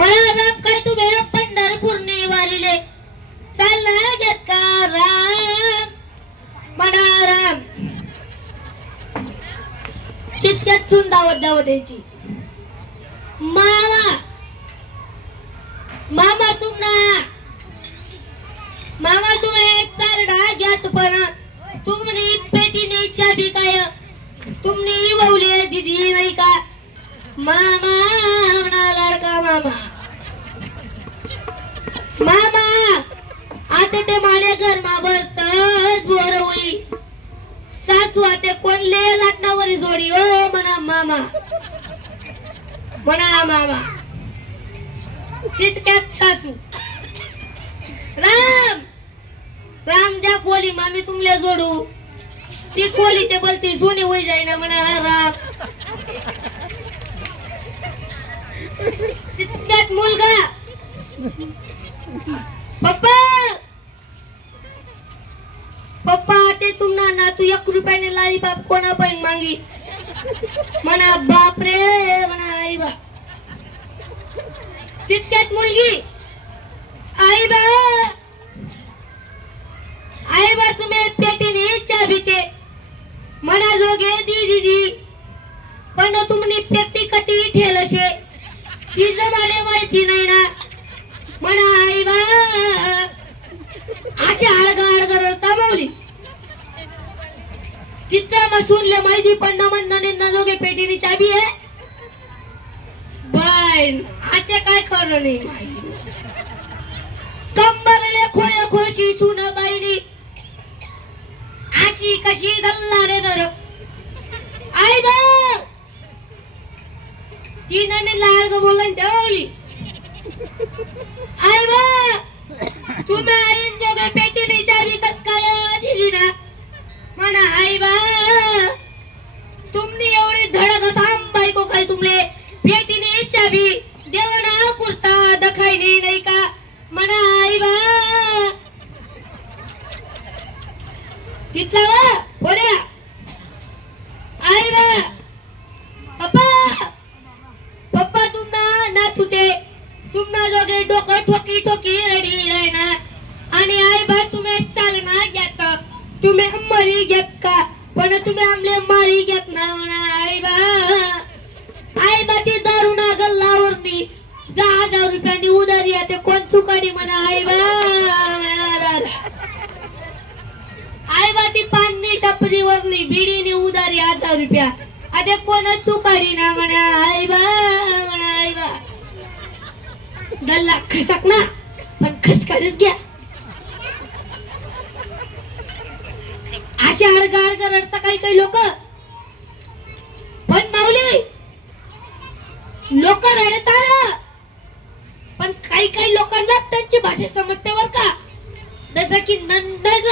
मला राम काय तुम्ही पंढरपूरने वारिले चालला घेत का राम म्हणा राम कितक्यात चुंडावत द्यावं द्यायची मामा मामा तुम्ही चालडा घ्यात पण तुम्ही पेटीने चाबी काय तुम्ही ववली दिदी नाही का मामा म्हणा लाडका मामा मामा आता ते माले घर माबरतच बोर होई सासू आते कोणले लाटणावरी जोडी ओ म्हणा मामा तितक्यात सासू राम राम ज्या कोली मामी तुमले जोडू ती कोली ते बोलती सोनी होई जाईना म्हणा राम तितक्यात मुलगा पप्पा ते तुम्हाला ना तू 1 रुपयाने लाली बाप कोणा पण मागी म्हणा बाप रे म्हणा आई बाप तितक्यात मुलगी आई बा तुम्ही पेटीने चाबी ते म्हणा जोगे दीदी पण तुम्ही पेटी कटी ठेलशे ती जमाले माहिती नाही ना म्हणा आई बा अशी हडगा रडता माऊली तिथं मग सुनले माहिती पण म्हणणं जोगे पेटीने चाबी आहे पण आता काय खरं नाही कंबरले खोय खोशी सुन बाईनी अशी कशी दल्ला रे दर आई बा तिने लाल ग बोलन ठेवली आई बा तुम्ही आईन जोगे पेटीने चाबी कस काय दिली ना म्हणा आई बा तुम्ही एवढी धडक थांब बायको काय तुमले पेटीने चाबी देवना कुर्ता दखायनी नाही का म्हणा आई बा तिथला वा बोऱ्या आई बा पप्पा तुम्हाला ना तुते तुम्हाला जोगे डोकं ठोकी रडी राहणार आणि आई बा तुम्ही चालना घेत तुम्ही मरी घेत का पण तुम्ही आमले मारी घेत ना म्हणा आई बा ती दारू ना गल्लावरनी 10,000 रुपयांनी उधारी आहे कोण चुकाडी म्हणा आई बा ती पाणी टपरीवरनी बिडीनी उधारी 1,000 रुपया आता कोण चुकाडी ना म्हणा आई बा गल्ला खसक ना पण खसकाडच घ्या अशा हडगा रडता काही लोक पण माऊली लोक रडतात पण काही लोकांना त्यांची भाषा समजते बर का जसं की नंदज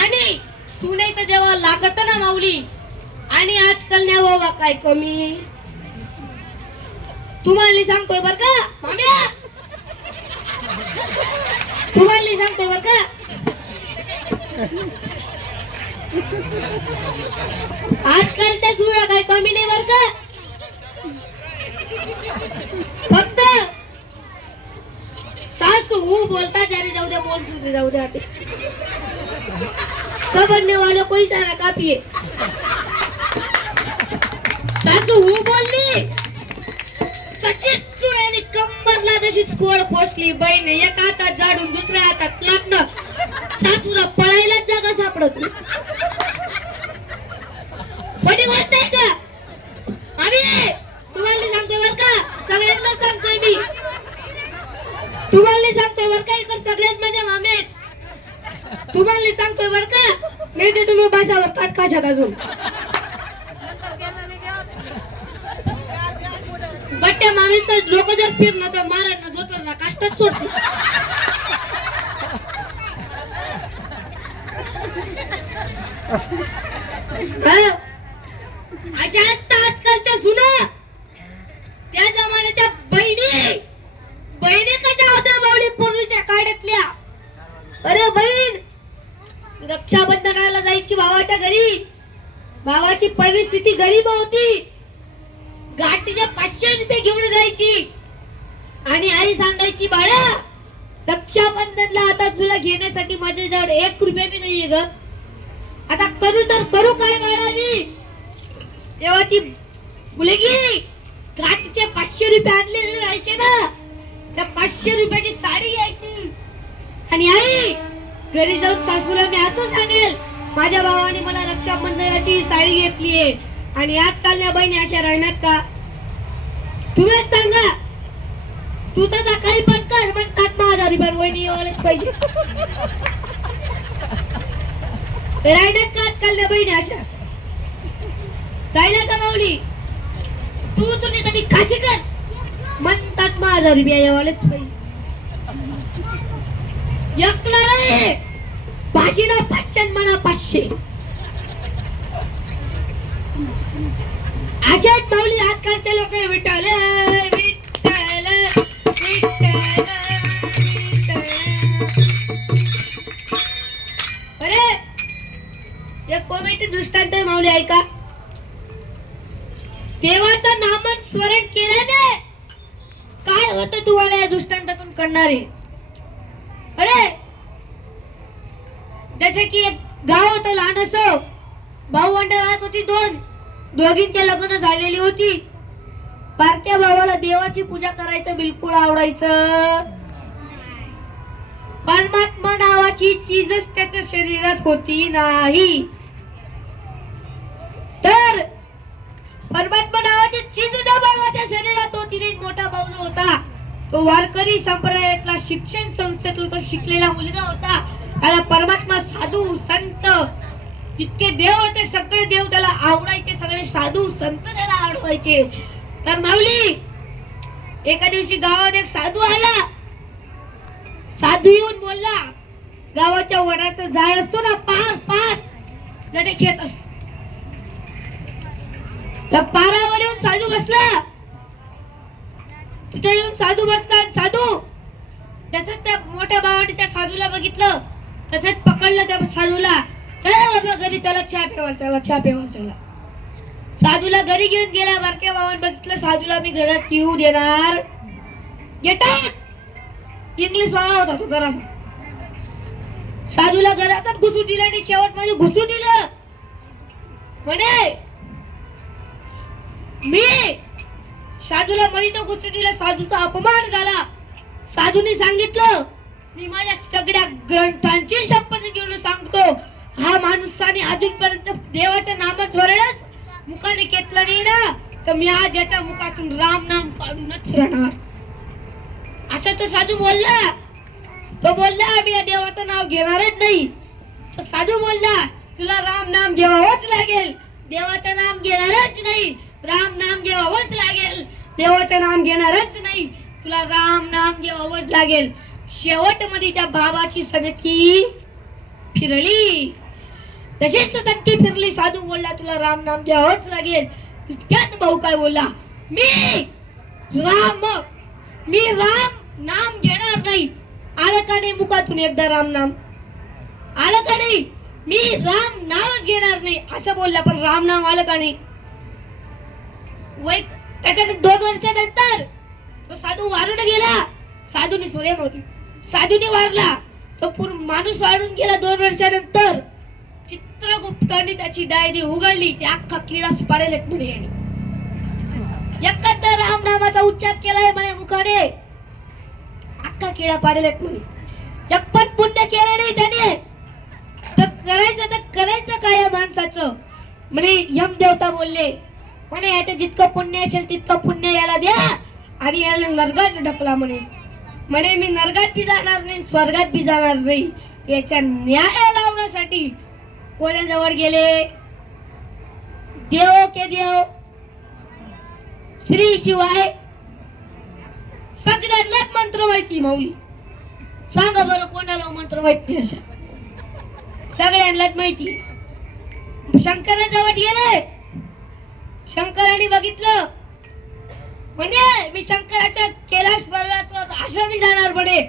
आणि सुनेचं जेव्हा लागत ना माऊली आणि आजकाल नाही बाबा काय कमी तुम्हाला सांगतोय बर का माम्या तुम्हाला सांगतोय बर का आजकालच्या सुना काय कमी नाही बर का फक्त सासू बोलता जाने जाऊ दे बोल सुनते जाऊ दे आते समझने वाले कोई सारा काफी है सासू बोलली कशीच सुनेने कंबरला जशीच कोड पोचली बहीण एका हातात जाडून दुसऱ्या हातात लागणं सासूला पळायला जागा सापडत नाही मोठी गोष्ट आहे का आम्ही तुम्हाला सांगतोय बर का सगळ्यांना सांगतोय मी तुम्हाला सांगतोय बर का इकडे सगळ्यात माझ्या मामे तुम्हाला सांगतोय बर का नाही ते तुम्ही बसावर काट काशात अजून बट्ट्या मामीचं लोक जर फिरलं तर मारायला जोतरला काष्टच सोडते अशा आजकालच्या सुना त्या जमान्याच्या बहिणी कशा होत्या माऊली पूर्वीच्या काळातल्या अरे बहीण रक्षाबंधनाला जायची भावाच्या घरी भावाची परिस्थिती गरीब होती घाटीच्या 500 रुपये घेऊन जायची रक्षाबंधनला आता तुला घेण्यासाठी माझ्याजवळ 1 रुपया बी नाहीये ग. आता करू तर करू काय बाळा मी. तेव्हा ती मुलगी काठीचे 500 रुपये आणलेले राहायचे ना, त्या 500 रुपयाची साडी घ्यायची. आणि आई घरी जाऊन सासूला मी असं सांगेल, माझ्या भावाने मला रक्षाबंधनाची साडी घेतलीये. आणि आजकालच्या बहिणी अशा राहणार का? तुम्हीच सांगा. तू तर काही पण कर, म्हणतात 1000 रुपये वहिनी यायलाच पाहिजे. राहणार का आजकालच्या बहिणी अशा? राहिला का माऊली? तू तुझी कधी खाशी कर, म्हणतात 1000 रुपये यायलाच पाहिजे. एकला नाही भाषीनं 500 म्हणा 500. अशाच माऊली आजकालचे लोक विठ्ठल विठ्ठल विठ्ठल. अरे एक कॉमेडी दृष्टांत आहे माऊली, ऐका. देवाचं नामस्मरण केल्याने काय होतं तुम्हाला या दृष्टांतातून कळणार आहे. अरे जसे की एक गाव होतं लहान असं, भाऊ वंड राहत होती. दोघींचे लग्न झालेली होती. बारक्या भावाला देवाची पूजा करायचं बिलकुल आवडायचं. परमात्मा नावाची चीजच त्याच्या शरीरात होती नाही. तर परमात्मा नावाची चीज त्या भावाच्या शरीरात होती नाही. मोठा भाऊ जो होता तो वारकरी संप्रदायातला, शिक्षण संस्थेतला तो शिकलेला मुलगा होता. त्याला परमात्मा, साधू, संत, जितके देव होते सगळे देव त्याला आवडायचे. सगळे साधू संत त्याला आवडायचे. तर माऊली एका दिवशी गावात एक साधू आला. साधू येऊन बोलला, गावाच्या वडाचं झाड असतो ना, पार जडे खेत असतो, त्या पारावर येऊन साधू बसला. तिथे येऊन साधू बसतात. साधू तसंच त्या मोठ्या भावाने त्या साधूला बघितलं, तसंच पकडलं त्या साधूला. चला बाबा घरी, त्याला चहा प्यावा चला. साधूला घरी घेऊन गेला. बारक्या भावाने बघितलं साधूला मी घरात येऊ देणार. गेट आउट इंग्लिश वाला होता तो जरासा. साधूला घरातच घुसू दिलं आणि शेवट मध्ये घुसू दिलं. म्हणे मी साधूला मध्ये तो घुसू दिलं. साधूचा अपमान झाला. साधूने सांगितलं, मी माझ्या सगळ्या ग्रंथांची शपथ घेऊन सांगतो, हा माणसाने अजूनपर्यंत देवाचं नामस्मरणच मुखाने घेतलं नाही ना, तर मी आज याच्या मुखातून राम नाम काढूनच राहणार. असं तो साधू बोलला. तो बोलला मी या देवाचं नाव घेणारच नाही. तो साधू बोलला, तुला राम नाम घ्यावंच लागेल. देवाचं नाम घेणारच नाही, राम नाम घ्यावंच लागेल. देवाचं नाम घेणारच नाही, तुला राम नाम घ्यावंच लागेल. शेवट मध्ये त्या बाबाची सनकी फिरली. तशीच सनकी फिरली. साधू बोलला, तुला राम नाम घ्यावंच लागेल. तितक्यात भाऊ काय बोलला, मी राम नाम घेणार नाही. आलं का नाही मुखातून एकदा राम नाम? आलं का नाही? मी राम नामच घेणार नाही असं बोलला. पण राम नाम आलं का नाही? वय त्याच्यानंतर 2 वर्षानंतर तो साधू वारून गेला. साधूने साधूने वारला. तो माणूस वाढून गेला. 2 वर्षानंतर चित्रगुप्ताने त्याची डायरी उघडली. ते अख्खा किडाच पाडेल म्हणे. एकदा राम नामाचा उच्चार केलाय म्हणे मुखाने, अख्खा किडा पाडेल म्हणे. एकपट पुण्य केलं नाही त्याने, तर करायचं काय या माणसाचं? म्हणे यम देवता बोलले, म्हणे याचं जितकं पुण्य असेल तितकं पुण्य याला द्या आणि याला नरकात ढकला. म्हणे मी नरकात बी जाणार नाही, स्वर्गात बी जाणार नाही. याच्या न्याय लावण्यासाठी कोणाजवळ गेले? देव के देव श्री शिवाय. सगळ्यांनाच मंत्र माहिती माऊली. सांगा बरं कोणाला मंत्र माहित नाही? अशा सगळ्यांनाच माहिती. शंकराजवळ गेले. शंकराने बघितलं, म्हणजे मी शंकराच्या कैलास पर्वतावर आश्रमी जाणार. म्हणे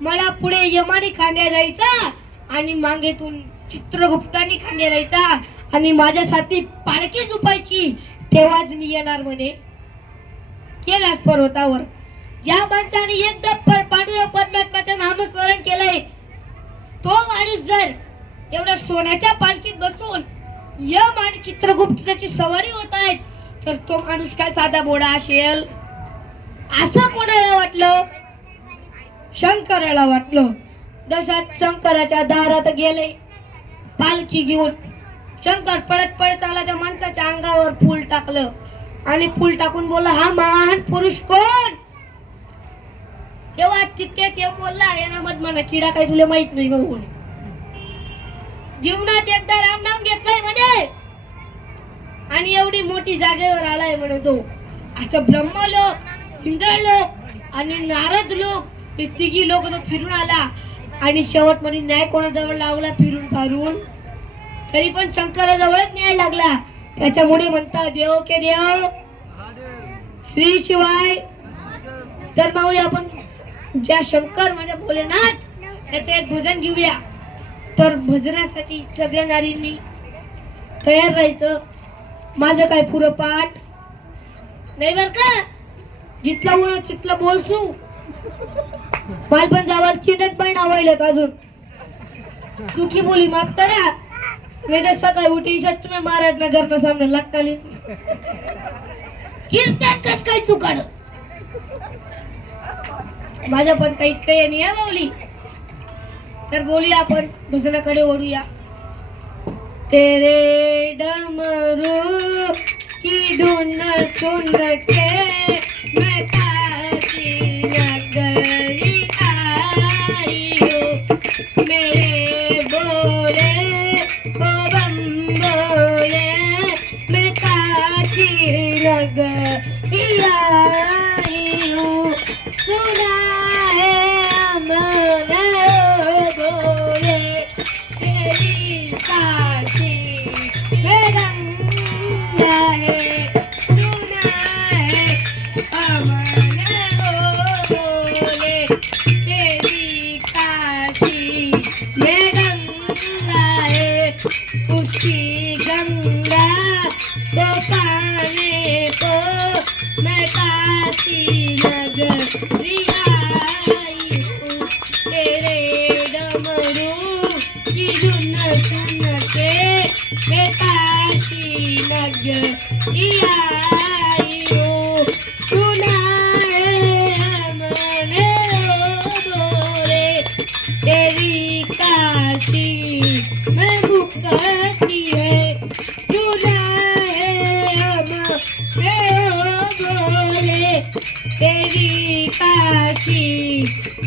मला पुढे यमाने खांद्या जायचा आणि मागेतून चित्रगुप्तानी खांद्या जायचा आणि माझ्यासाठी पालखी झुपायची, तेव्हाच मी येणार म्हणे कैलास पर्वतावर. ज्या माणसाने एकदा पांडुरंग परमात्म्याचं नामस्मरण केलंय तो माणूस जर एवढ्या सोन्याच्या पालखीत बसून यम आणि चित्रगुप्ताची सवारी होत आहेत तर तो माणूस काय साधा बोडा असेल असं कोणाला वाटलं? शंकराला वाटलं. दशात शंकराच्या दारात गेले पालखी घेऊन. शंकर पळत पळत आला त्या माणसाच्या अंगावर फूल टाकलं आणि फूल टाकून बोलला, हा महान पुरुष कोण? तेव्हा तितक्यात येऊन बोलला, यांना मत म्हणा किडा काही तुला माहित नाही बघून. जीवनात एकदा राम नाम घेतलंय म्हणे आणि एवढी मोठी जागेवर आलाय म्हणे तो. असं ब्रह्मलोक, इंद्रलोक आणि नारद लोक हे तिघी लोक तो फिरून आला आणि शेवट मध्ये न्याय कोणाजवळ लावला फिरून फारून. तरी पण शंकराजवळच न्याय लागला. त्याच्यामुळे म्हणतात देव के देव श्री शिवाय. तर माऊली आपण ज्या शंकर म्हणजे भोलेनाथ त्याचे एक भजन घेऊया. तर भजनासाठी सगळ्या नारींनी तयार राहायचं. माझं काय पुरं पाठ नाही बर का. जिथला उळ तिथला बोलसू. माल पण जावाल चिनत पण आवडलं अजून. चुकी बोली माफ करा. नाही तर सकाळी उठी तुम्ही महाराज नगर सामने लागतालीच कीर्तन कस काय चुकाड. माझं पण काही काही नाही आहे माऊली. तर बोलूया आपण भजनाकडे ओढूया. तेरे डमरू की धुन सुन के मैं काशी नगरी आई हूँ. मेरे बोले ओ बम बोले मैं काशी नगरी आई हूँ. सुना है हमने बोले तेरी काशी में गंगा है. सुना है हमने बोले तेरी काशी में गंगा है. उसकी गंगा को पाने को मैं काशी नगरी आई हूँ. तेरे डमरू की धुन सुन के मैं काशी नगरी आई हूँ. सुना है हमने बोले तेरी काशी में मुक्ति है. सुना है हमने बोले तेरी काशी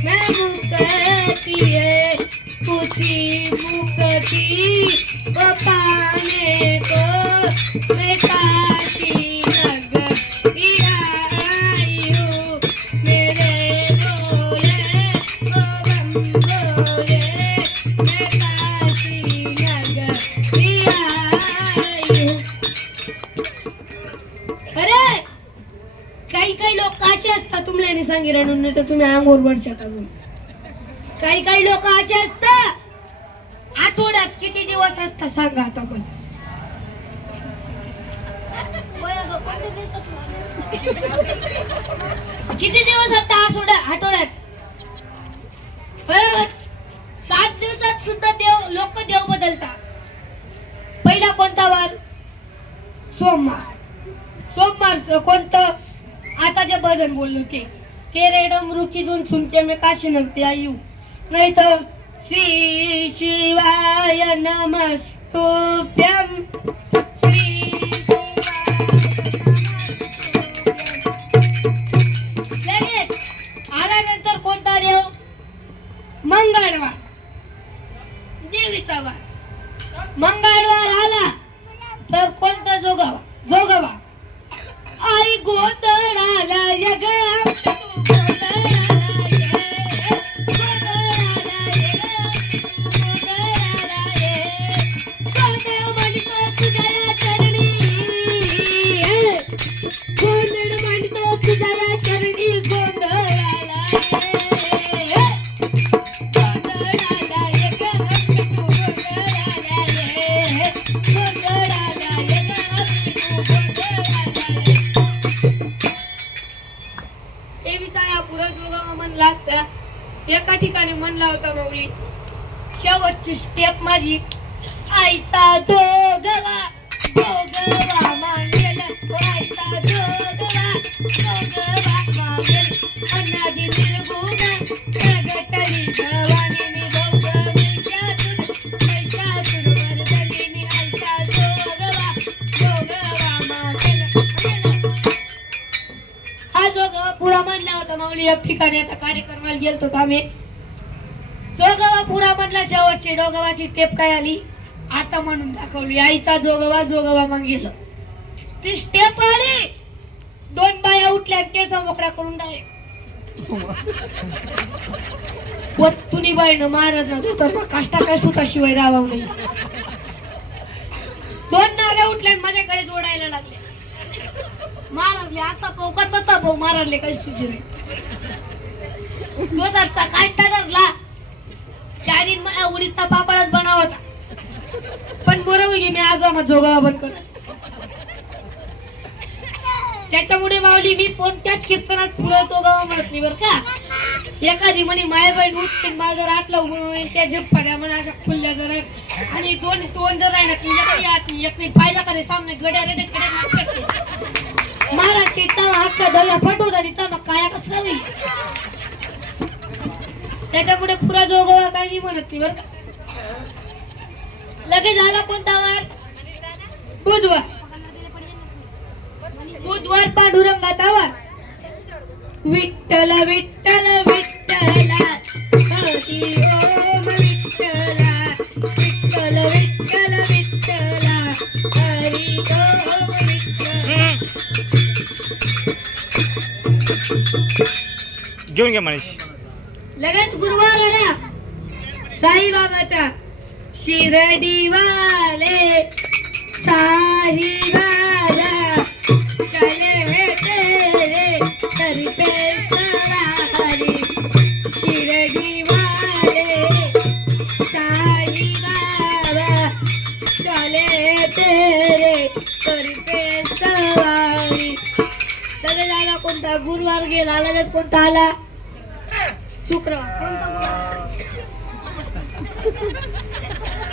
में मुक्ति है. उसी मुक्ति को पाने को मैं काशी नगरी आई हूँ. मेरे बोले ओ बम बोले मैं काशी नगरी आई हूँ. अरे काही काही लोक असे असतात तुम्हाला सांगितलं नाही तर तुम्ही अंगोर वर्षा टाकून. काही काही लोक असे असतात आठवड्यात किती दिवस असतात सांगा आता पण. किती दिवस असतात आठवड्यात बरोबर. 7 दिवसात सुद्धा लोक देव बदलतात. पहिला कोणता वार? सोमवार. सोमवारचं कोणतं? आता जे भजन बोललो ते तेरे डमरू की धुन सुन के मैं काशी नगरी आई हूँ. नहीं तो श्री शिवाय नमस्तुभ्यं. श्री लगेच आल्यानंतर कोणता देव? मंगळवार. देवीचा वार. मंगळवार आला तर कोणता जोगवा? जोगवा. आई गोंधळाला यग एका ठिकाणी म्हणला होता माऊली, शेवटची स्टेप माझी, आईचा जोगवा जोगवा मागेल, आईचा जोगवा जोगवा मागेल, अनादी निर्गुण प्रगटली भवानी भोगविल्यातून पैशातून वर्धलिनी, आईचा जोगवा जोगवा मागेल. हा जोगवा पुरा म्हणला होता माऊली. एक ठिकाणी आता कार्यक्रमाला गेलतो आम्ही, जोगवा पुरा म्हणला, शेवटची जोगवाची टेप काय आली आता म्हणून दाखवली, आईचा जोगवा जोगवा मागेल. ती स्टेप आली, दोन बाया उठल्या, केस मोकळा करून डायरेक्ट वत्तुनी बाईनं महाराज ना तर मग काष्टा काय सुताशिवाय राहावं नाही. दोन नाऱ्या उठल्या आणि माझ्याकडे जोडायला लागले. महाराजले आता पाहू का तता पाहू, महाराजले काही सुचे नाही. जोदारचा काष्टा धरला, चारीन मला उडीदचा पापडाच बनावा होता, पण बरोबर मी आज मग जोगवा बंद कर. त्याच्यामुळे माऊली मी कोणत्याच कीर्तनात पुढे जोगवा म्हणत नाही बरं का. एखादी म्हणे माय बहीण उठते, मला जर आटला उघडून त्या झेप पड्या म्हणा अशा खुल्ल्या जर आणि दोन दोन जर राहणार तुझ्याकडे यात नाही, एक नाही पाहिला करे सामने गड्या रे कडे महाराज ते तवा हातचा दव्या फटवत आणि तवा काया कसं होईल. त्याच्यामुळे पुरा जोगवा काही नाही म्हणत नाही बरं का. लगेच झाला कोणता वार, बुधवार. बुधवार पांडुरंगाचा वार. विठ्ठल विठ्ठल विठ्ठला हरी ओम विठ्ठला, विठ्ठल विठ्ठल विठ्ठला हरी ओम विठ्ठला. घेऊन घ्या मनीष. लगेच गुरुवार आला साईबाबाचा. शिरडी वाले साई बाबा चले तेरे हरि पे सवारी. शिरडी वाले साई बाबा चले तेरे हरि पे सवारी. लगेच आला कोणता गुरुवार गेला. लगेच कोणता आला शुक्रवार.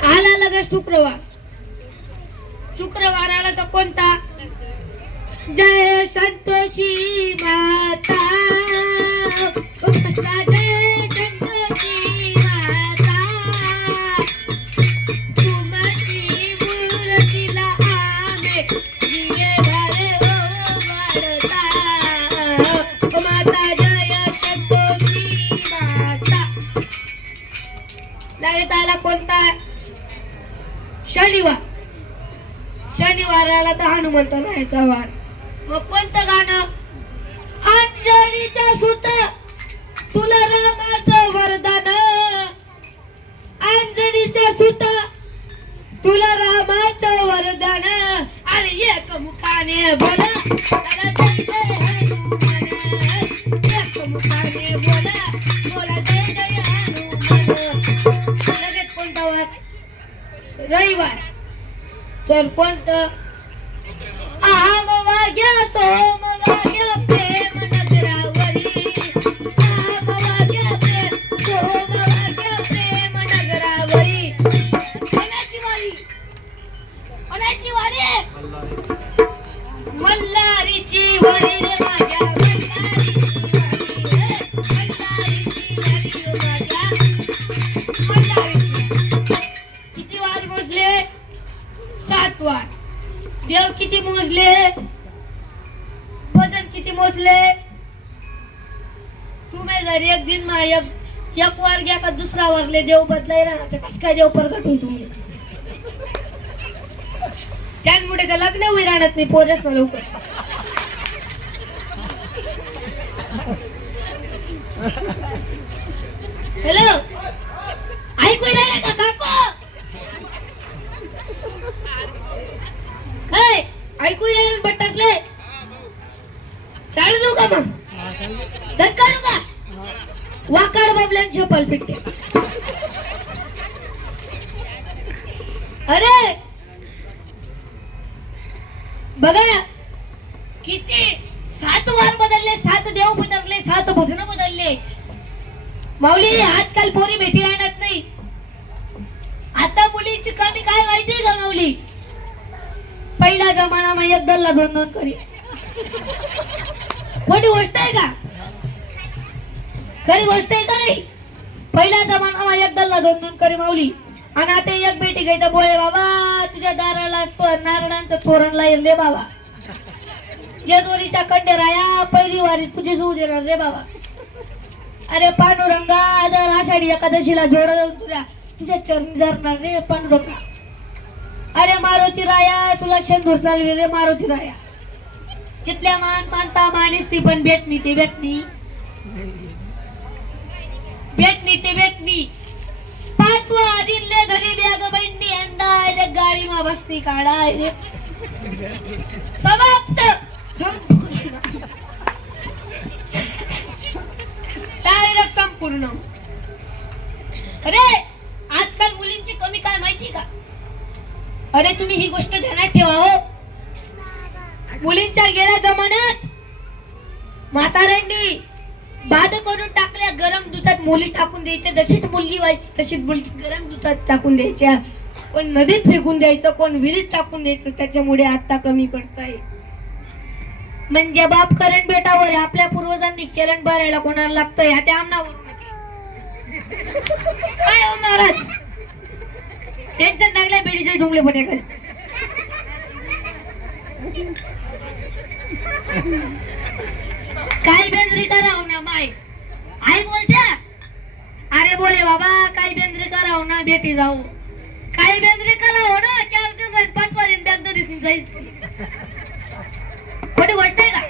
आला लगेच शुक्रवार. शुक्रवार आला तर कोणता, जय संतोषी माता, जय संतोषी माता, तुमची मूर्तीला आम्ही दिवे भरे वाढता, माता जय संतोषी माता. लगेच आला कोणता शनिवार. शनिवाराला तर हनुमंत राहायचा वार. मग कोणतं गाणं, अंजनीचा सुत तुला रामाचं वरदान, अंजनीचा सुत तुला रामाचं वरदान, आणि एक मुखाने बोला जय जय हनुमान, एक मुखाने बोला बोला जय जय हनुमान. लगेच कोणता वार, रविवार. तर कोणतं, अहम वाग्या सोम वाग्या प्रेम नगरावरी, अहम वाग्या प्रेम सोम वाग्या प्रेम नगरावरी. कोणाची वारी, कोणाची वारी, मल्हारीची वारी रे माझ्या, मल्हारीची वारी माझ्या, किती वार मोजले, 7 वार. देव किती मोजले, वजन किती मोजले. तुम्ही जर एक दिन एक वार घ्या का दुसरा वारले देव बदलाय राहणार, कस काय देव प्रगट होईल तुम्ही. त्यामुळे तर लग्न होई राहणार नाही पोरच ना लवकर. हॅलो, ऐकू राहिले का काको, ऐकू येईल बट्टासले चालू देऊ का मग, काढू का वाकाड बाबल्यांची पलपिट्टे. अरे बघा किती 7 वार बदलले, 7 देव बदलले, 7 भजन बदलले. माऊली आजकाल पोरी भेटी राहणार नाही. आता मुलींची कमी काय माहितीये का माऊली? पहिला जमाना मग एक दल्ला दोन दोन करी. मोठी गोष्ट आहे का? खरी गोष्ट आहे का नाही? पहिला जमाना मग एक दल्ला दोन दोन करी माऊली. आणि आता एक बेटी घ्यायचं बोले बाबा तुझ्या दाराला नारळांचं तोरण लाईल रे बाबा. या दोरीच्या कंडे राया पहिली वारी तुझी होऊ देणार रे बाबा. अरे पांडुरंगा जर आषाढी एकादशीला जोड तुझ्या चरणी धरणार रे पांडुरंगा. अरे मारुती राया तुला शेंदूर चालवे रे मारुती राया. तिथल्या मान मानता मानीस ती पण भेटणी ती भेटणी भेटणी ती भेटणी. पाचवा दिनले घरी बॅग बंडी अंडा गाडी मा बसती काढा रे. समाप्त. डायरेक्ट संपूर्ण. अरे आजकाल मुलींची कमी काय माहिती का? अरे तुम्ही ही गोष्ट ध्यानात ठेवा हो. मुलींच्या गेल्या जमान्यात म्हाताऱ्यांनी बाद करून टाकल्या गरम दुधात मुली टाकून द्यायच्या. जशीच मुलगी व्हायची तशीच मुलगी गरम दुधात टाकून द्यायच्या. कोण नदीत फेकून द्यायचं कोण विहिरीत टाकून द्यायचं. त्याच्यामुळे आता कमी पडताय. म्हणजे बाप करण बेटावर आहे. आपल्या पूर्वजांनी केलन भरायला कोणाला लागतंय ह्या त्या आमनावर काय होणार? त्यांच्या चांगल्या बेडीचे जुमले पण काय बेंद्री कराव ना माय आई बोलत्या. अरे बोले बाबा काही बेंद्री कराव ना बेटी जाऊ. काही बेंद्री करावं ना 4 दिवस 5 वाजून बॅग दरीस जाईल. खोटी गोष्ट आहे का?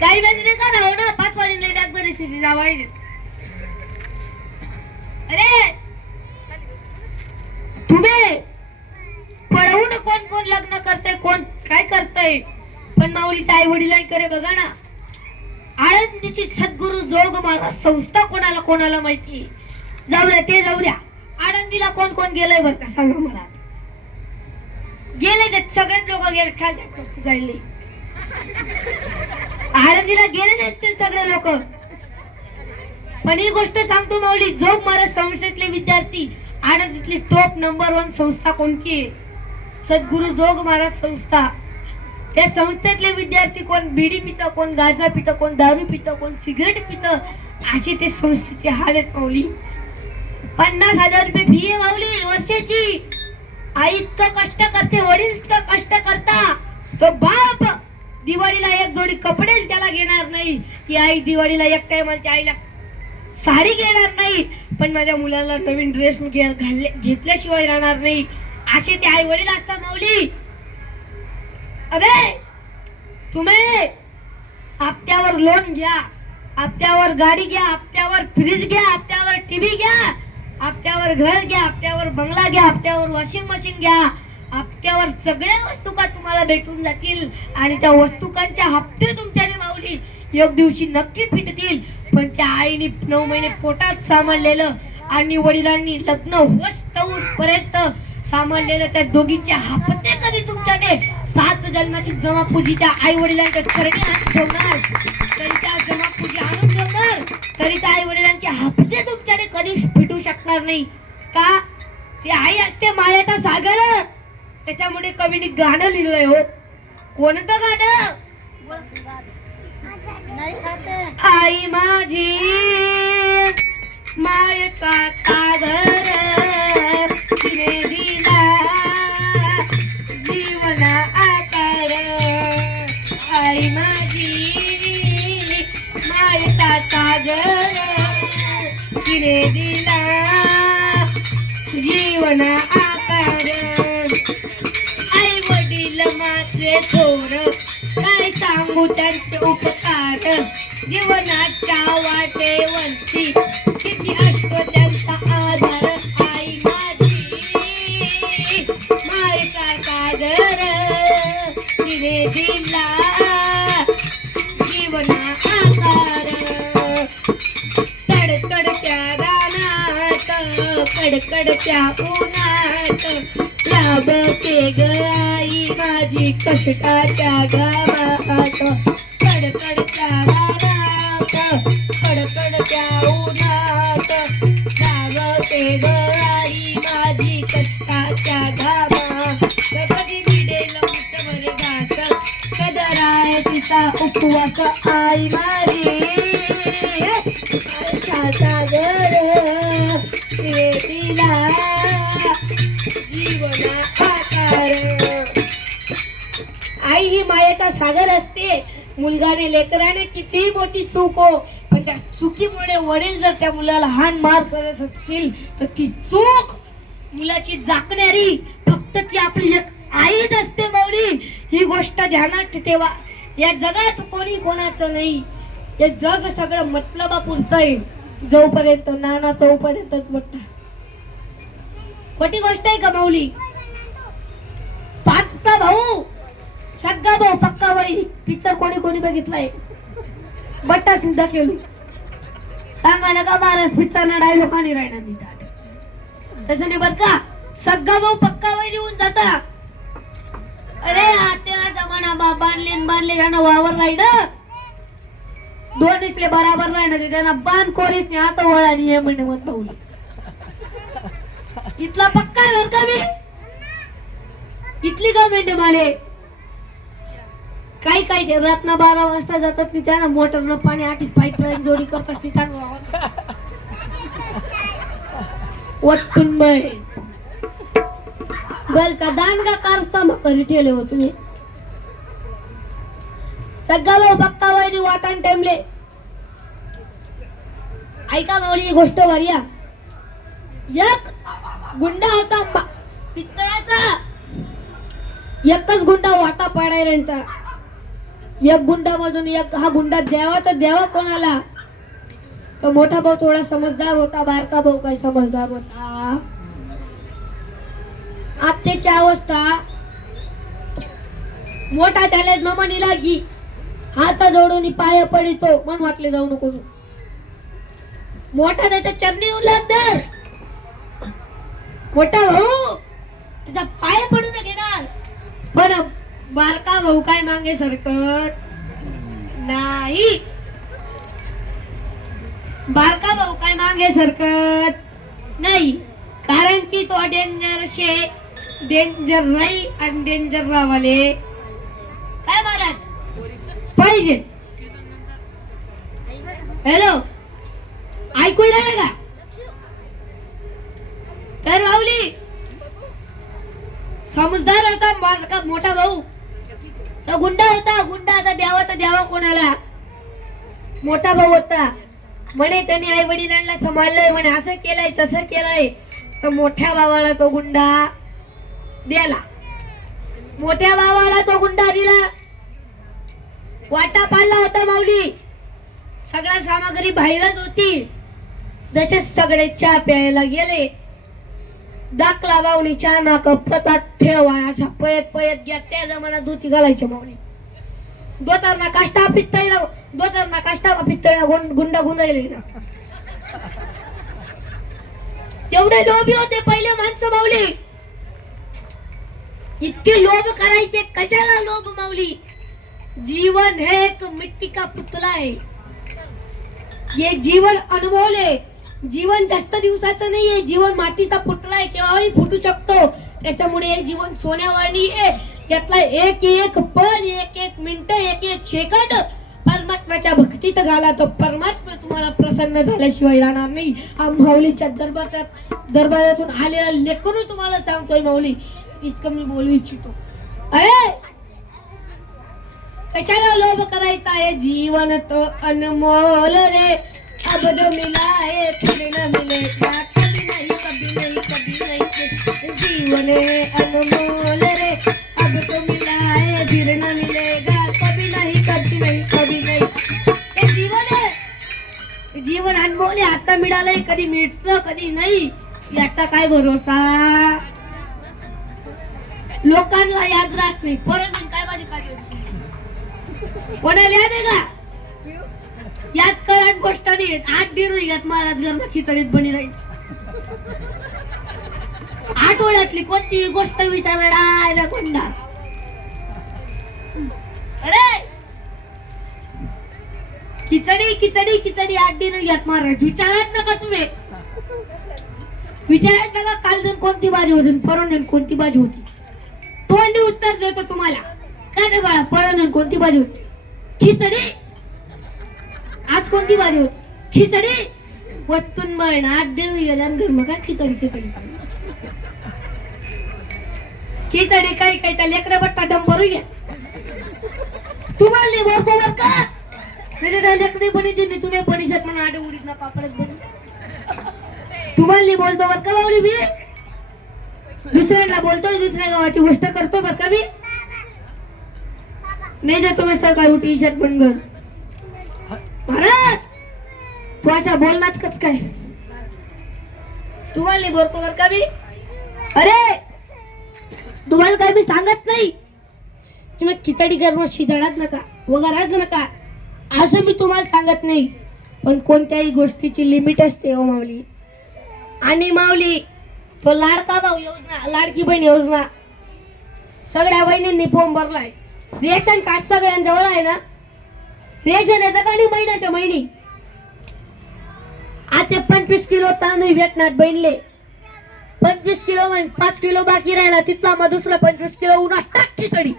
काही बेंद्री करावं ना 5 वाजून बॅग दरीस जावाय. अरे तुम्ही पळवून कोण कोण लग्न करते कोण काय करतय. पण माऊलीच्या आई वडिलांकडे बघा ना. आळंदीची सद्गुरु जोग महाराज संस्था कोणाला कोणाला माहिती. जाऊया ते जाऊया. आळंदीला कोण कोण गेलंय बरं का सांगा मला. गेले ते सगळेच लोक गेले. आळंदीला गेले नसतील सगळे लोक. पण ही गोष्ट सांगतो माऊली जोग महाराज संस्थेतले विद्यार्थी आनंदीतली टॉप नंबर 1 संस्था कोणती आहे? सद्गुरु जोग महाराज संस्था. त्या संस्थेतले विद्यार्थी कोण बिडी पितं कोण गांजा पितं कोण दारू पितं कोण सिगरेट पितं. अशी ते संस्थेची हाल आहेत माऊली. 50,000 रुपये फी आहे माऊली वर्षाची. आई इतकं कष्ट करते वडील इतकं कष्ट करता. तो बाप दिवाळीला एक जोडी कपडे त्याला घेणार नाही. की आई दिवाळीला एक टायमाला आईला साडी घेणार नाही. पण माझ्या मुलाला नवीन ड्रेस घेतल्याशिवाय राहणार नाही. असे ते आई वडील असतात माऊली. अरे तुम्ही हप्त्यावर लोन घ्या हप्त्यावर गाडी घ्या हप्त्यावर फ्रीज घ्या हप्त्यावर टीव्ही घ्या हप्त्यावर घर घ्या हप्त्यावर बंगला घ्या हप्त्यावर वॉशिंग मशीन घ्या. हप्त्यावर सगळ्या वस्तू का तुम्हाला भेटून जातील. आणि त्या वस्तूकांच्या हप्ते तुमच्याने माऊली एक दिवशी नक्की फिटतील. पण त्या आईने 9 महिने पोटात सांभाळलेलं आणि वडिलांनी लग्न होईपर्यंत सांभाळलेलं त्या दोघींचे हप्ते कधी तुमच्याने 7 जन्माची जमापुजी त्या आई वडिलांच्या चरणी हात ठेवणार. तरी त्या जमापुजी आणून ठेवणार. तरी त्या आई वडिलांचे हप्ते तुमच्याने कधी फिटू शकणार नाही. का? ती आई असते मायाचा सागर. त्याच्यामुळे कवीने गाणं लिहिलंय हो. कोणतं गाणं? आई माझी मायेचा सागर तिने दिला जीवन आकार. आई माझी मायेचा सागर तिने दिला जीवन आकार. आई वडील माझे थोर काय सांगू त्यांचे उपकार. जीवनाच्या वाटेवरती किती असतो त्यांचा आधार. आई माझी मायेचा सागर तिने दिला जीवना आकार. तडतडत्या रानात कडकडत्या उन्हात राबते ग आई माझी कष्टाच्या गावात. कडकडत्या रानात कडकडत्या उन्हात धावते गळाई माझी कष्टाच्या घामात कधी मिळेल मुठभर घास कदराय तिचा उपवास आई माझी सागर तिला जीवना आकार आई ही मायेचा सागर असते. मुलगाने लेकराने कितीही मोठी चूक हो पण त्या चुकीमुळे वडील जर त्या मुलाला हाण मार करत असतील तर ती चूक मुलाची जाकणारी फक्त ती आपली एक आईच असते. माऊली ही गोष्ट ध्यानात ठेवा. या जगात कोणी कोणाचं नाही. हे जग सगळं मतलबापुरतं आहे. जोपर्यंत नाना तोपर्यंतच मोठा. खोटी गोष्ट आहे का माऊली? पाचचा भाऊ सगळा भाऊ पक्का बाई पिक्चर कोणी कोणी बघितलाय? बट्टा सुद्धा केली सांगा नका महाराज पिक्चर डायलॉग आणि राहणार तसं नाही बर का. सगळा भाऊ पक्का बाई येऊन जाता. अरे आत्याला जमाना बांधले जाणं वावर राहिलं दोन इसले बराबर राहणार त्यांना बांध कोरीच नाही आता वळा नाही हे म्हणे मत भाऊ इथला पक्का आहे बर का मी. इथली का मेंढे माले काही काही रातना 12 वाजता जातात ती त्यांना मोटरनं पाणी आठी पाईपलाईन जोडी करतात ती वटून बल का दानगा कारस्ता मकरी ठेले हो तुम्ही. सगळा भाऊ पक्का वायरी वाटाण टेमले. ऐका माऊली ही गोष्ट वारिया. एक गुंडा होता पितळाचा. एकच गुंडा वाटा पाडायला. एक गुंडा मधून एक हा गुंडा द्यावा तर द्यावा कोणाला. तो मोठा भाऊ थोडा समजदार होता. बारका भाऊ काही समजदार होता. आत्याची अवस्था मोठा त्याला नमनी लागी हात जोडून पाय पडितो मन वाटले जाऊ नको. मोठा त्याच्या चरणी लागणार. मोठा भाऊ त्याचा पाय पडून घेणार पण बारका भाऊ काय मागे सरकत नाही. बारका भाऊ काय मागे सरकत नाही कारण की तो डेंजर नाही आणि डेंजर रावाले काय महाराज पाहिजे. हॅलो ऐकू राहिलं का? तर माऊली समजदार होता बारका मोठा भाऊ. तो गुंडा होता. गुंडा आता द्यावा तर द्यावा कोणाला. मोठा भाऊ होता म्हणे त्यांनी आई वडिलांना सांभाळलंय म्हणे असं केलंय तसं केलंय तर मोठ्या भावाला तो गुंडा द्याला. मोठ्या भावाला तो गुंडा दिला. वाटा पाडला होता माऊली. सगळा सामग्री बाहेरच होती. जसे सगळे चहा प्यायला गेले दाखला माऊली चहा ना कपतात ठेवा असा पयत पयत घ्या. त्या जमान्यात धोती घालायचे माऊली. दोतारना काष्टा पित्तळीला गुंडा गुंडायले ना. तेवढे लोभी होते पहिले माणसं माऊली. इतके लोभ करायचे कशाला लोभ माऊली. जीवन है एक मिट्टी का पुतला है. ये जीवन अनमोल है. जीवन जास्त दिवसाचं नाहीये. जीवन मातीचा पुतळा आहे केव्हाही फुटू शकतो. त्याच्यामुळे हे जीवन सोन्यावाणी आहे. यातला एक एक पल एक एक मिनिट एक एक सेकंद परमात्म्याच्या भक्तीत घाला तर परमात्मा तुम्हाला प्रसन्न झाल्याशिवाय राहणार नाही. माऊलीच्या दरबारातून आलेला लेकरू तुम्हाला सांगतोय माऊली. इतकं मी बोलू इच्छितो. अरे कशाला लोभ करायचा आहे. जीवन तो अनमोल रे अब जो मिला है फिर न मिलेगा कभी नहीं कभी नहीं कभी नहीं. जीवन है अनमोल रे अब तो मिला है फिर न मिलेगा कभी नहीं कभी नहीं कभी नहीं. हे जीवन आहे. जीवन अनमोल आहे. आता मिळालंय कधी मिळतं कधी नाही याचा काय भरोसा. लोकांना याद राहत नाही. परत काय माझी काय कोणाला याद आहे का? याद करत गोष्ट नाही. 8 दिवस महाराज घरला खिचडीत बनी राहील. आठवड्यातली कोणती गोष्ट विचारला कोणता. अरे खिचडी खिचडी खिचडी आड्डी नाही यात महाराज विचारत नका तुम्ही विचारत नका काल जण कोणती भाजी होती परवा कोणती भाजी होती तोंडी उत्तर देतो तुम्हाला काय रे बाळा परवा कोणती भाजी होती खिचडी आज कोणती भाजी होती खिचडी वत्तून बहीण आड्डी धर्म काय खिचडी खिचडी खिचडी काही काही त्या लेकरा बट्टा डंबरू घ्या तुम्हाला बोलतो बर का लेकरी बनी तुम्ही परिषद म्हणून आडे उडीत ना पापडत बनी तुम्हाला बोलतो बर का बावली मी दुसऱ्यांना बोलतोय दुसऱ्या गावाची गोष्ट करतो बर का मी नाही जे तुम्ही सकाळी टी शर्ट पण घर महाराज तू अशा बोलणार कच काय तुम्हाला बोलतो बर का मी अरे तुम्हाला काय मी सांगत नाही तुम्ही खिचडी करून शिजणार नका वगैरेच नका असं मी तुम्हाला सांगत नाही पण कोणत्याही गोष्टीची लिमिट असते हो माऊली आणि माऊली तो लाडका भाऊ योजना लाडकी बहीण योजना सगळ्या बहिणींनी फॉर्म भरलाय रेशन कार्ड सगळ्यांजवळ आहे ना रेशन येतं का नाही महिन्याच्या महिनी आता 25 किलो तांदूळ भेटणार बहिणले 25 किलो 5 किलो बाकी राहिला तिथला मग दुसरा 25 किलो उन्हा टाक खिचडी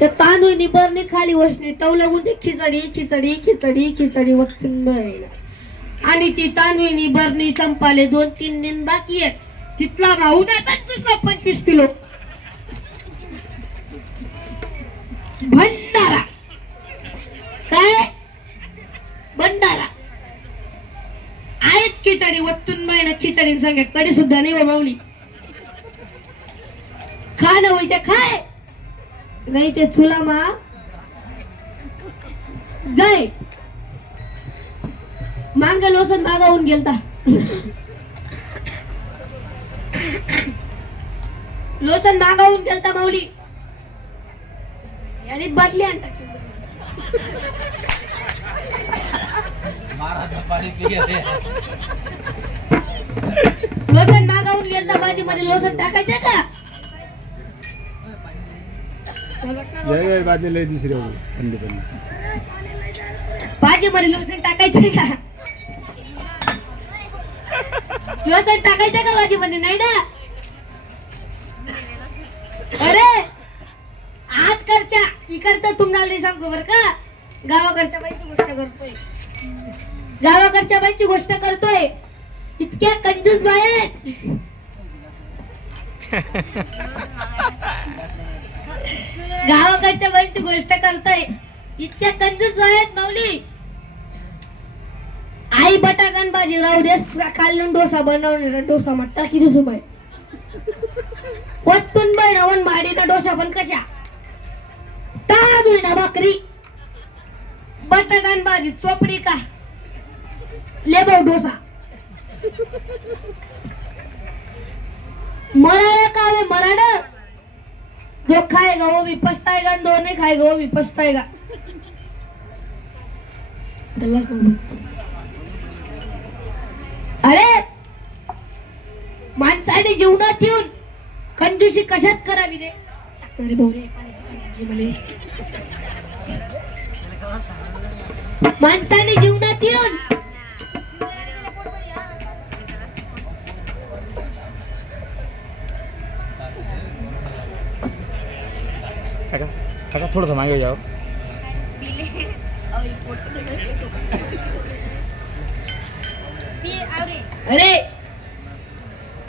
ते तांदूळ निबरणी खाली वसणी तव लागून ते खिचडी खिचडी खिचडी खिचडी वस्तून आणि ती तांदूळ निबरणी संपाले 2-3 दिन बाकी आहे तिथला भाऊ नाही दुसरा 25 किलो भंडारा काय भंडारा आहेत खिचडी वत्तून बाईनं खिचडी सांगा कडे सुद्धा नाही माऊली खा ना होई ते खाय नाही ते चुला मा जाय मांग लोसन मागावून गेलता लोसन मागावून गेलता माऊली आणि बाटली आणता लोसन मागावून गेलता भाजी मध्ये लोसन टाकायचं का भाजी मध्ये लोसन टाकायचं का लोसन टाकायचं का भाजी मध्ये नाही ना अरे आजकालच्या इकडचं तुम्हाला सांगतो बर का गावाकडच्या बाईची गोष्ट करतोय गावाकडच्या बाईची गोष्ट करतोय इतक्या कंजूस बाई आहेत गावाकडच्या बाईची गोष्ट करतोय इतक्या कंजूस बाई आहेत माऊली आई बटाटा भाजी राहू दे कालून डोसा बनवणार डोसा म्हटला किती सुमाय वत्तून बाई रावण माडीना डोसा पण कशा तांदूळ ना भाकरी बटाटा भाजी चोपडी का लेबो डोसा मराठा का वो मराठा जो खाएगा वो भी पछताएगा दो नहीं खाएगा वो भी पछताएगा अरे माणसाने जीवनात येऊन कंजूसी कशात करावी रे अरे बोरे माणसाने जीवनात येऊन काका थोड़ा सा मांगे जाओ अरे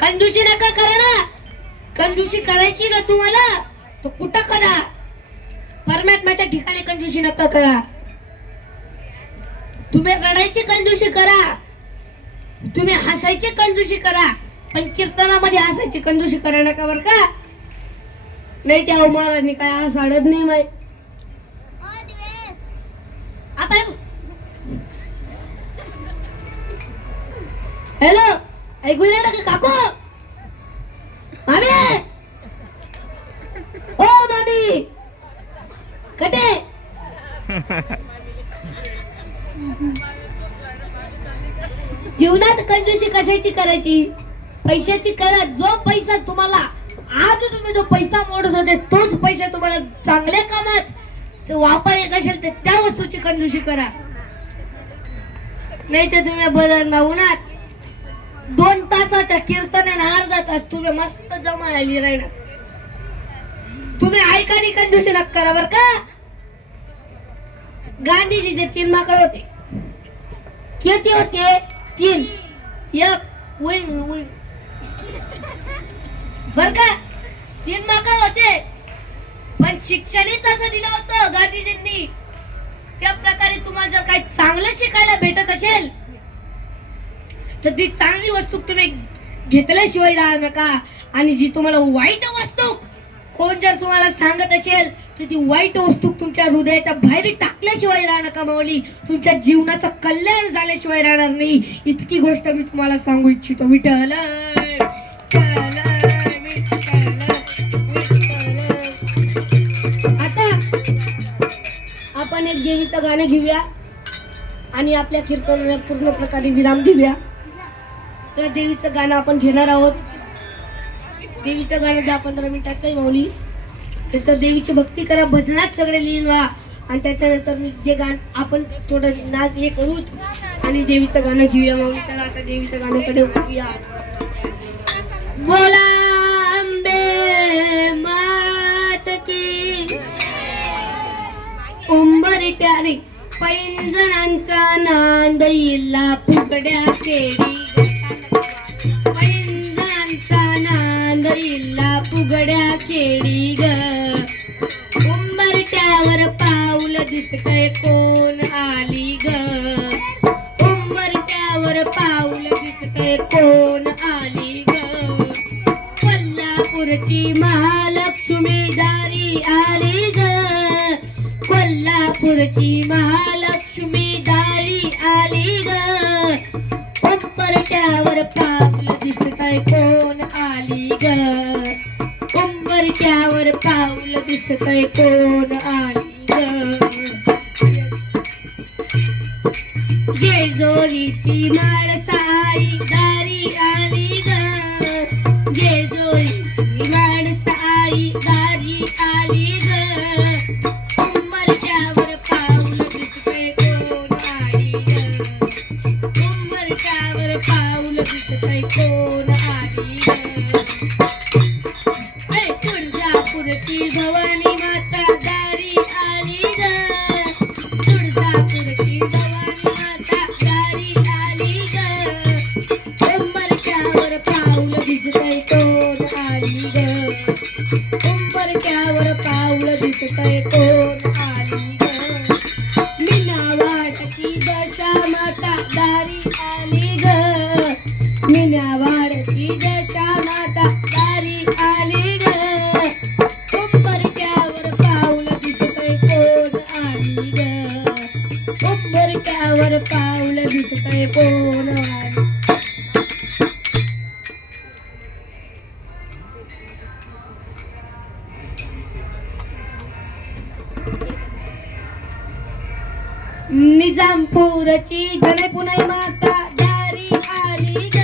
कंजूसी नका करा ना कंजूसी करायची ना तुम्हाला तो कुठं करा परमात्म्याच्या ठिकाणी कंजूसी नका करा तुम्ही रडायची कंजूसी करा तुम्ही हसायची कंजूसी करा पण कीर्तनामध्ये हसायची कंजूसी करा नका बर का नाही त्या उमारांनी काय हसाडत नाही माय आता हॅलो ऐकू येणार का काकू मामी ओ मामी कटे जीवनात कंजूसी कशाची करायची पैशाची करा जो पैसा तुम्हाला आज तुम्ही जो पैसा मोडत होते तोच पैसा तुम्हाला चांगल्या कामात वापर येत असेल तर त्या वस्तूची कंजूसी करा. नाही तर तुम्ही बदल उन्हात 2 तासाच्या कीर्तनाने अर्धा तास तुम्ही मस्त जमा आली राहणार. तुम्ही ऐकानी कंजूसी नका करा बर का. गांधीजीचे 3 माकड होते. किती होते? 3. एक विंग बर का. 3 माकड होते. पण शिक्षणही तसं दिलं होतं गांधीजींनी. त्या प्रकारे तुम्हाला जर काही चांगलं शिकायला भेटत असेल तर ती चांगली वस्तू तुम्ही घेतल्याशिवाय राहू नका. आणि जी तुम्हाला वाईट वस्तू कोण जर तुम्हाला सांगत असेल तर ती वाईट वस्तू तुमच्या हृदयाच्या बाहेर टाकल्याशिवाय राहू नका माऊली. तुमच्या जीवनाचं कल्याण झाल्याशिवाय राहणार नाही. इतकी गोष्ट मी तुम्हाला सांगू इच्छितो. विठ्ठल आता आपण एक देवीचं गाणं घेऊया आणि आपल्या कीर्तनाला पूर्ण प्रकारे विराम देऊया. तर देवीचं गाणं आपण घेणार आहोत. देवीचं गाणं 10-15 मिनिटाचं आहे माऊली. तर देवीची भक्ती करा, भजनात सगळे लीन व्हा. आणि त्याच्यानंतर मी जे गाणं आपण थोडं नाच हे करू आणि देवीचं गाणं घेऊया माऊली. तर आता देवीचं गाण्याकडे वळूया. बोला अंबे मात की. उंबरट्याने पैंजणांचा नांद इल्ला फुगड्या केळी. पैंजणांचा नांद इल्ला फुगड्या केळी ग. उंबरट्यावर पाऊल दिसतय कोण आली ग. उंबरट्यावर पाऊल दिसतय कोण आली ग. कोल्हापूरची महालक्ष्मी दारी आली ग. कोल्हापूरची महालक्ष्मी दारी आली ग. उंबरट्यावर पाऊल दिसतय कोण आली ग. उंबरट्यावर पाऊल दिसतय कोण आली ग. जेजोरीची माणसाई दारी आली ग. जेजोरीची माणसाई दारी आली ग. उंबरट्यावर पाऊल दिसतय कोण आली ग. उंबरट्यावर पाऊल दिसतय कोण आली ग. तुळजापूरची भवानी माता दारी आली ग. तुळजापूरची भवानी माता दारी आली ग. उंबरट्यावर पाऊल दिसतय कोण आली ग. उंबरट्यावर पाऊल दिसतय कोण आली ग. मीनावाडची दशा माता दारी आली ग. मीनावाडची दशा माता दारी आली ग. उंबरट्यावर पाऊल दिसतय कोण आली ग. उंबरट्यावर पाऊल दिसतय कोण आली. निजामपूरची गणपुनाई माता दारी आली ग.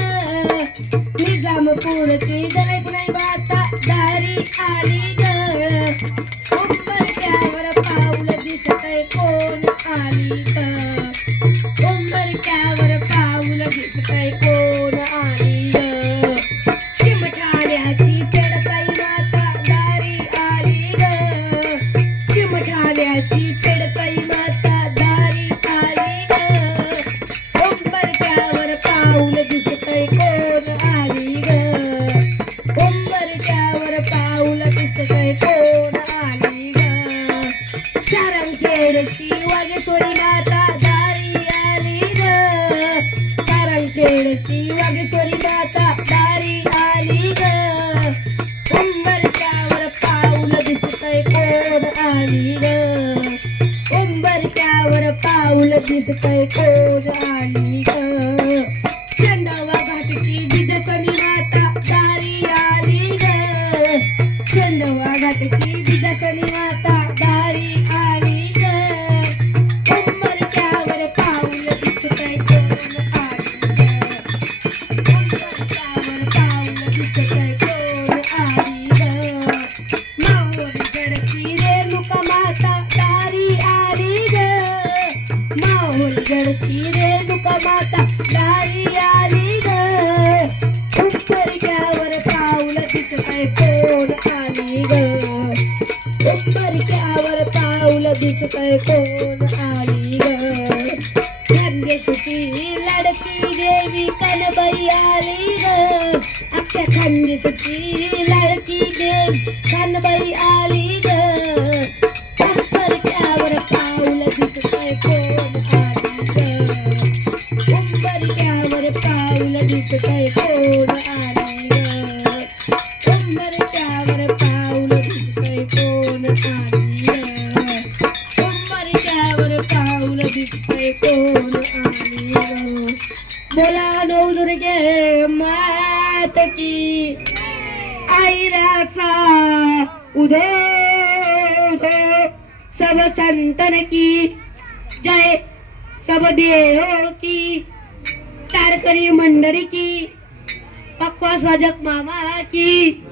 निजामपूरची गणपुनाई माता दारी आली ग. उंबरट्यावर पाऊल दिसतय कोण आली ग. उंबरट्यावर पाऊल दिसतय कोण आली ग. चिमठाण्याची पेडकाई माता दारी आली ग. चिमठाण्याची पेडकाई माता दारी आली ग. उंबरट्यावर पाऊल दिसतय कोण आली ग. उंबरट्यावर पाऊल दिसतय कोण आली ग. सारंगखेडची वागेश्वरी माता दारी आली ग. सारंगखेडची वागेश्वरी माता दारी आली ग. उंबरट्यावर पाऊल दिसतय कोण आली ग. उंबरट्यावर पाऊल दिसतय कोण आली ग. चंदवा घाटची बिजसनी माता दारी आली ग. चंदवा घाटची बिजसनी माता दारी आली ग. उंबरट्यावर पाऊल दिसतय कोण आली ग. उंबरट्यावर पाऊल दिसतय कोण आली ग. कोण आली ग उंबरठ्यावर पाऊल दिसतय कोण आली ग खानदेशाची लाडकी देवी कनबाई आली ग आमच्या खानदेशाची लाडकी देवी कनबाई आली ग उंबरठ्यावर पाऊल दिसतय कोण आली ग उंबरठ्यावर पाऊल दिसतय कोण आली ग उंबरठ्यावर पाऊल दिसतय कोण आली ग उंबरठ्यावर पाऊल दिसतय कोण आली ग बोला नवदुर्गे मात की आईराचा उदय सब संतन की जय सब देव की तारकरी मंडळी की पक्वास वाजक मामा की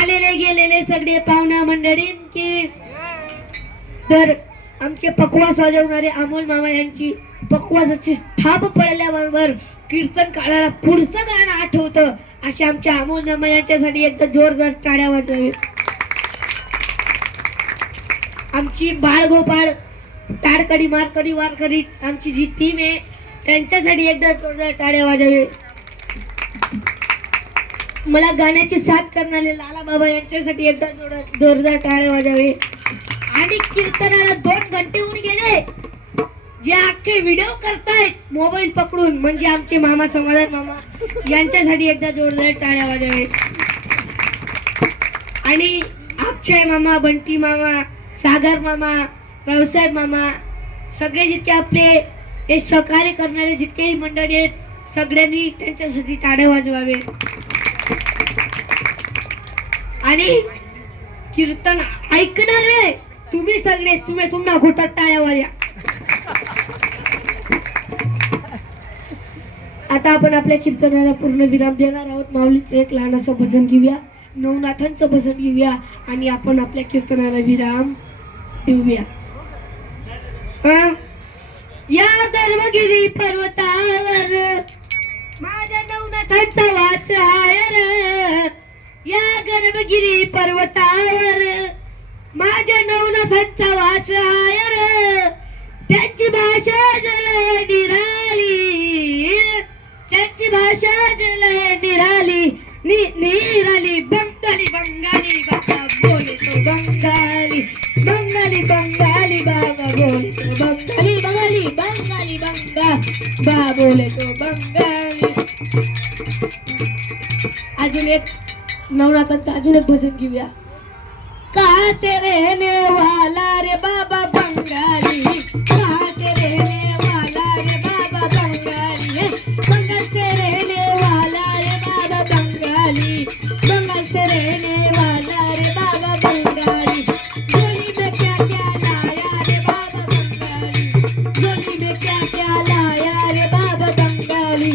आलेले गेलेले सगळे पाहुणा मंडळी की तर आमचे पक्वास वाजवणारे अमोल मामा यांची पक्वासाची स्थाप पडल्याबरोबर कीर्तन काढायला पुढचं गाणं आठवतं असे आमच्या अमोल मामा यांच्यासाठी एकदा जोरदार टाळ्या वाजवावे. आमची बाळगोपाळ तारकरी मारकरी वारकरी आमची जी टीम आहे त्यांच्यासाठी एकदा जोरदार टाळ्या वाजवावे. मला गाण्याची साथ करणारे लाला बाबा यांच्यासाठी एकदा जोरदार टाळ्या वाजवावे. आणि कीर्तनाला 2 घंटे होऊन गेले जे अख्खे व्हिडिओ करतायत मोबाईल पकडून म्हणजे आमचे मामा समाधान मामा यांच्यासाठी एकदा जोरदार टाळ्या वाजवावे. आणि अक्षय मामा बंटी मामा सागर मामा रावसाहेब मामा सगळे जितके आपले हे सहकार्य करणारे जितकेही मंडळी आहेत सगळ्यांनी त्यांच्यासाठी टाळ्या वाजवावे. आणि कीर्तन ऐकणारे तुम्ही सगळे तुम्हाला घोटात टाळ्या वाजवा. आता आपण आपल्या कीर्तनाला पूर्ण विराम देणार आहोत. माऊलीचं एक लहान असं भजन घेऊया नवनाथांचं भजन घेऊया आणि आपण आपल्या कीर्तनाला विराम देऊया. या गर्भगिरी पर्वतावर माझ्या नवनाथांचा वास आहे रे. या गर्भगिरी पर्वतावर माझ्या नवनाथांचा वास आहे रे. त्यांची भाषा जलय निराली त्यांची भाषा जलय निराली निराली बंगाली बंगाली बाबा बोले तो बंगाली बंगाली बंगाली बाबा बोले तो बंगाली बंगाली बंगाली बा बोले तो बंगाली. अजून एक नवनाथांचं अजून एक भजन घेऊया. कहाँ से रहने वाला रे बाबा बंगाली कहाँ से रहने वाला रे बाबा बंगाली बंगाल से रहने वाला रे बाबा बंगाली बंगाल से रहने वाला रे बाबा बंगाली. झोली में क्या क्या लाया रे बाबा बंगाली झोली में क्या क्या लाया रे बाबा बंगाली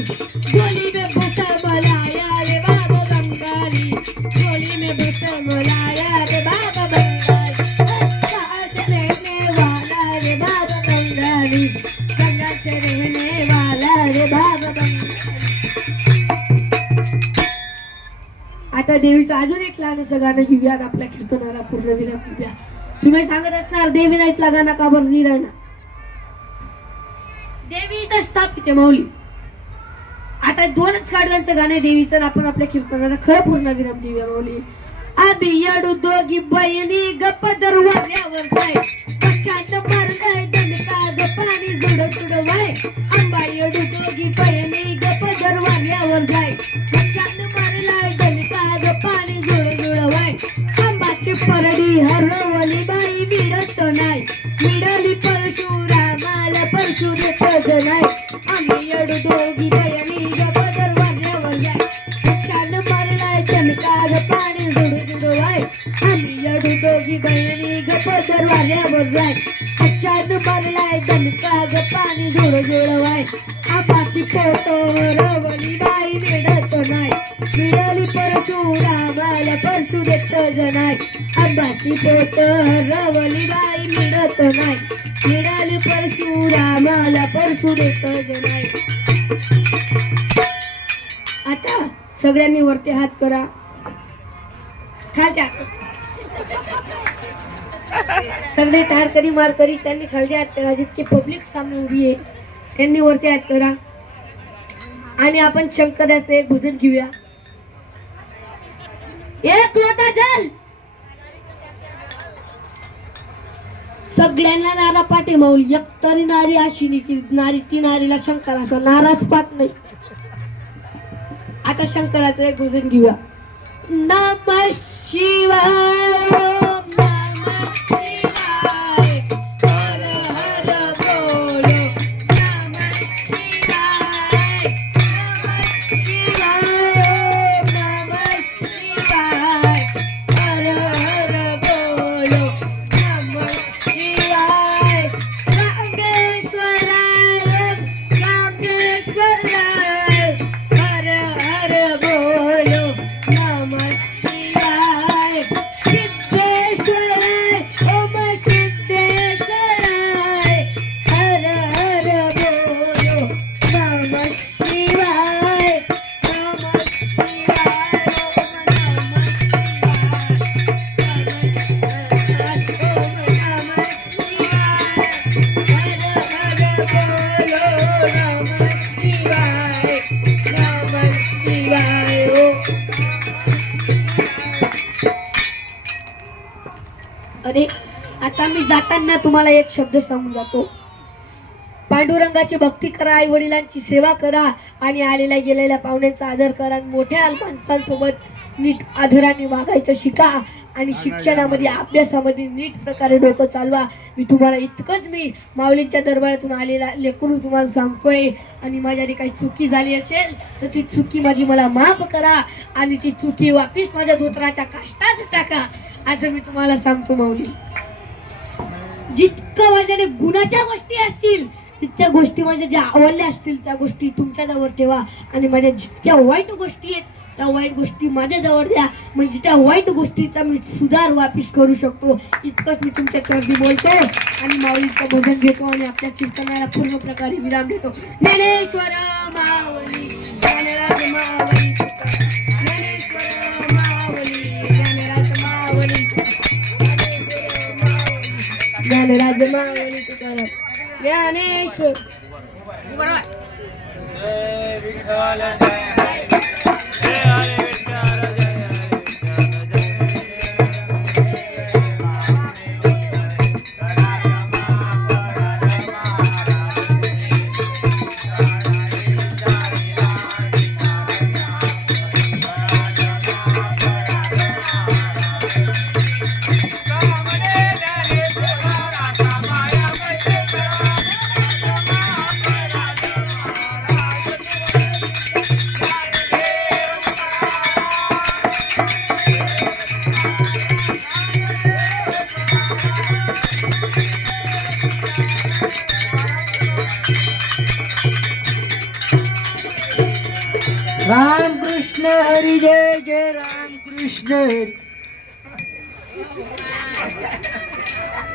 झोली में भूसा मलाया रे बाबा बंगाली झोली में भूसा मलाया रे बाबा बंगाली. कहाँ से रहने वाला रे बाबा बंगाली बंगाल से रहने वाला रे बाबा बंगाली. आता देवीचं अजून एक लहान असं गाणं घेऊया आणि आपल्या कीर्तनाला पूर्ण विराम देऊया. तुम्ही सांगत असणार देवी नाहीतला गाणं का बरं नाही राहणार. देवी इथं स्थापित आहे माऊली. आता 2च गाडव्यांचं गाणं देवीचं आणि आपण आपल्या कीर्तनाला खरं पूर्ण विराम देऊया माऊली. आम्ही येडू दोघी बहिणी गप्प दरवाज्यावर जाय कशात मारलाय दणका ग पाणी जुडवाय. आंबा येडू दोघी बहिणी गप्प दरवाज्यावर जाय कशात मारलाय दणका ग पाणी जुडवाय. आंबाची परडी हरवली बाई मिळत नाही मिळाली परशुरामाला परशु देत नाही. आम्ही येडू दोघी बहिणी गप्प दरवाज्यावर जाय कशात मारलाय दणका ग पाणी जुडवाय. आम्ही येडू दोघी बहिणी गप्प दरवाज्यावर जाय कशात मारलाय दणका ग पाणी जुडवाय. आंबाची पोत हरवली बाई मिळत नाही मिळाली परशुरामाला परशु देत नाही. आंबाची पोत हरवली बाई मिळत नाही मिळाली परशुरामाला परशु देत नाही. आता सगळ्यांनी वरती हात करा. खालच्या सगळे टारकरी मारकरी त्यांनी खालच्या हात करा. जितकी पब्लिक सामने उभी आहे त्यांनी वरती हात करा आणि आपण शंकराचं एक भजन घेऊया. एक लोटा जल. सगळ्यांना नारा पाठी माऊल. एक तरी नारी अशी नाही की नारी ती नारीला शंकराचा नाराज पाठ नाही. आता शंकराचं एक भजन घेऊया. नमः शिवाय ओम नमः शिवाय हर हर बोलो नमः शिवाय ओम नमः शिवाय हर हर बोलो नमः शिवाय रामेश्वराय रामेश्वराय हर हर बोलो नमः शिवाय सिद्धेश्वराय ओम सिद्धेश्वराय हर हर बोलो नमः शिवाय नमः शिवाय अरे आता मी जाताना तुम्हाला एक शब्द सांगून जातो. पांडुरंगाची भक्ती करा, आई वडिलांची सेवा करा आणि आलेल्या गेलेल्या पाहुण्यांचा आदर करा. मोठ्या माणसांसोबत नीट आदराने वागायचं शिका आणि शिक्षणामध्ये अभ्यासामध्ये नीट प्रकारे डोकं चालवा. मी तुम्हाला इतकंच मी माऊलींच्या दरबारातून आलेला लेकरू तुम्हाला सांगतोय. आणि माझ्याने काही चुकी झाली असेल तर ती चुकी माझी मला माफ करा आणि ती चुकी वापिस माझ्या धोत्राच्या काष्टात टाका असं मी तुम्हाला सांगतो. माऊली जितकं माझ्याने गुणाच्या गोष्टी असतील तितक्या गोष्टी माझ्या ज्या आवडल्या असतील त्या गोष्टी तुमच्या जवळ ठेवा आणि माझ्या जितक्या वाईट गोष्टी आहेत त्या वाईट गोष्टी माझ्या जवळ द्या. म्हणजे त्या वाईट गोष्टीचा मी सुधार वापिस करू शकतो. इतकंच मी तुमच्या चरणी बोलतो आणि माऊलीचं भजन घेतो आणि आपल्या कीर्तनाला पूर्ण प्रकारे विराम देतो. ज्ञानेश्वर माऊली ज्ञानराज माऊली ज्ञानेश्वर माऊली ज्ञानराज माऊली ज्ञानराज माऊली तुकाराम ज्ञानेश्वर. जय विठ्ठल जय हरे विठ्ठल जय राम कृष्ण हरी जय जय राम कृष्ण हरी.